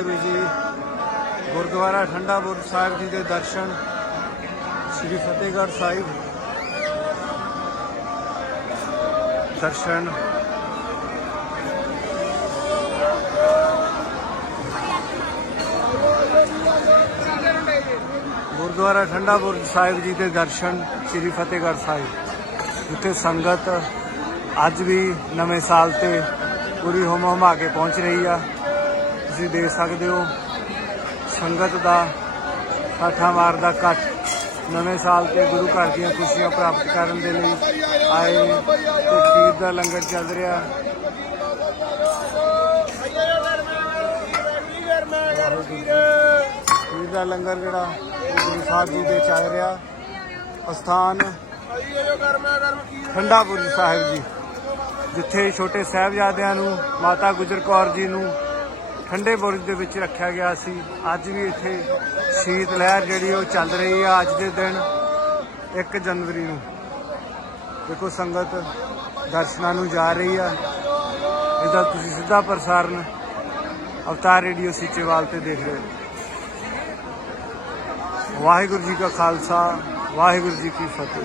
ਵਾਹਿਗੁਰੂ ਜੀ ਗੁਰਦੁਆਰਾ ਠੰਡਾ ਬੁਰਜ ਸਾਹਿਬ ਜੀ ਦੇ ਦਰਸ਼ਨ, ਸ੍ਰੀ ਫਤਿਹਗੜ੍ਹ ਸਾਹਿਬ। ਦਰਸ਼ਨ। ਗੁਰਦੁਆਰਾ ਠੰਡਾ ਬੁਰਜ ਸਾਹਿਬ ਜੀ ਦੇ ਦਰਸ਼ਨ, ਸ੍ਰੀ ਫਤਿਹਗੜ੍ਹ ਸਾਹਿਬ। ਜਿੱਥੇ ਸੰਗਤ ਅੱਜ ਵੀ ਨਵੇਂ ਸਾਲ ਤੇ ਪੂਰੀ ਹੋਮ ਹਮਾ ਕੇ ਪਹੁੰਚ ਰਹੀ ਆ। ਤੁਸੀਂ ਦੇਖ ਸਕਦੇ ਹੋ, ਸੰਗਤ ਦਾ ਠਾਠਾ ਮਾਰਦਾ ਇਕੱਠ। ਨਵੇਂ ਸਾਲ ਤੇ ਗੁਰੂ ਘਰ ਦੀਆਂ ਖੁਸ਼ੀਆਂ ਪ੍ਰਾਪਤ ਕਰਨ ਦੇ ਲਈ ਆਏ ਨੇ ਤੇ ਖੀਰ ਦਾ ਲੰਗਰ ਚੱਲ ਰਿਹਾ। ਖੀਰ ਦਾ ਲੰਗਰ ਜਿਹੜਾ ਗੁਰੂ ਸਾਹਿਬ ਜੀ ਦੇ ਚੱਲ ਰਿਹਾ। ਅਸਥਾਨ ਠੰਡਾਪੁਰ ਸਾਹਿਬ ਜੀ, ਜਿੱਥੇ ਛੋਟੇ ਸਾਹਿਬਜ਼ਾਦਿਆਂ ਨੂੰ, ਮਾਤਾ ਗੁਜਰ ਕੌਰ ਜੀ ਨੂੰ ਠੰਡੇ ਬੁਰਜ ਦੇ ਵਿੱਚ ਰੱਖਿਆ ਗਿਆ ਸੀ। ਅੱਜ ਵੀ ਇੱਥੇ ਸ਼ੀਤ ਲਹਿਰ ਜਿਹੜੀ ਉਹ ਚੱਲ ਰਹੀ ਆ ਅੱਜ ਦੇ ਦਿਨ 1 ਜਨਵਰੀ ਨੂੰ। ਦੇਖੋ ਸੰਗਤ ਦਰਸ਼ਨਾਂ ਨੂੰ ਜਾ ਰਹੀ ਆ। ਇਹਦਾ ਤੁਸੀਂ ਸਿੱਧਾ ਪ੍ਰਸਾਰਣ ਅਵਤਾਰ ਰੇਡੀਓ ਸੀਚੇਵਾਲ ਤੇ ਦੇਖ ਰਹੇ ਹੋ। ਵਾਹਿਗੁਰੂ ਜੀ ਕਾ ਖਾਲਸਾ, ਵਾਹਿਗੁਰੂ ਜੀ ਕੀ ਫਤਿਹ।